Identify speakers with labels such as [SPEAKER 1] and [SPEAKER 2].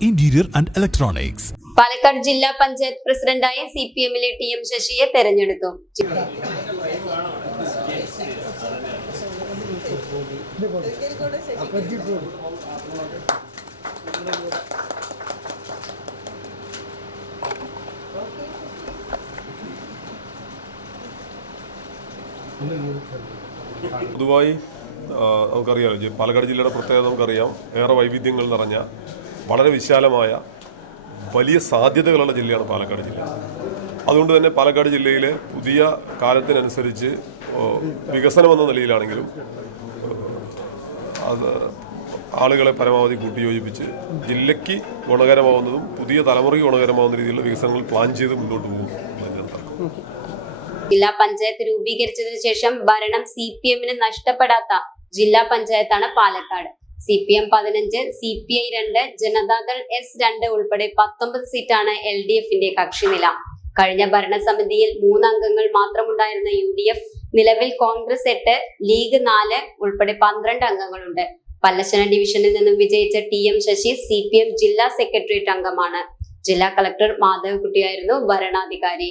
[SPEAKER 1] Interior and Electronics.
[SPEAKER 2] Palakkad ജില്ലാ പഞ്ചായത്ത് പ്രസിഡന്റായ C P എമ്മിലെ ടി എം ശശിയെ തെരഞ്ഞെടുത്തു
[SPEAKER 3] പൊതുവായി നമുക്കറിയാമല്ലോ നമുക്കറിയാം പാലക്കാട് ജില്ലയുടെ പ്രത്യേകത നമുക്കറിയാം ഏറെ വൈവിധ്യങ്ങൾ നിറഞ്ഞ വളരെ വിശാലമായ വലിയ സാധ്യതകളുള്ള ജില്ലയാണ് പാലക്കാട് ജില്ല. അതുകൊണ്ട് തന്നെ പാലക്കാട് ജില്ലയിലെ പുതിയ കാലത്തിനനുസരിച്ച് വികസനം എന്ന നിലയിലാണെങ്കിലും അത് ആളുകളെ പരമാവധി കൂട്ടിയോജിപ്പിച്ച് ജില്ലയ്ക്ക് ഗുണകരമാവുന്നതും പുതിയ തലമുറയ്ക്ക് ഗുണകരമാവുന്ന രീതിയിലുള്ള വികസനങ്ങൾ പ്ലാൻ ചെയ്ത് മുന്നോട്ട് പോകും
[SPEAKER 2] ജില്ലാ പഞ്ചായത്ത് രൂപീകരിച്ചതിനു ശേഷം ഭരണം സി പി എമ്മിന് നഷ്ടപ്പെടാത്ത ജില്ലാ പഞ്ചായത്താണ് പാലക്കാട്. സി പി എം പതിനഞ്ച് സി പി ഐ രണ്ട് ജനതാദൾ എസ് രണ്ട് ഉൾപ്പെടെ പത്തൊമ്പത് സീറ്റാണ് എൽ ഡി എഫിന്റെ കക്ഷിനില കഴിഞ്ഞ ഭരണസമിതിയിൽ മൂന്നംഗങ്ങൾ മാത്രമുണ്ടായിരുന്ന യു ഡി എഫ് നിലവിൽ കോൺഗ്രസ് എട്ട് ലീഗ് നാല് ഉൾപ്പെടെ പന്ത്രണ്ട് അംഗങ്ങളുണ്ട്. പല്ലശ്ശന ഡിവിഷനിൽ നിന്നും വിജയിച്ച T M Sasi C P M ജില്ലാ സെക്രട്ടേറിയറ്റ് അംഗമാണ്. ജില്ലാ കളക്ടർ മാധവകുട്ടിയായിരുന്നു ഭരണാധികാരി.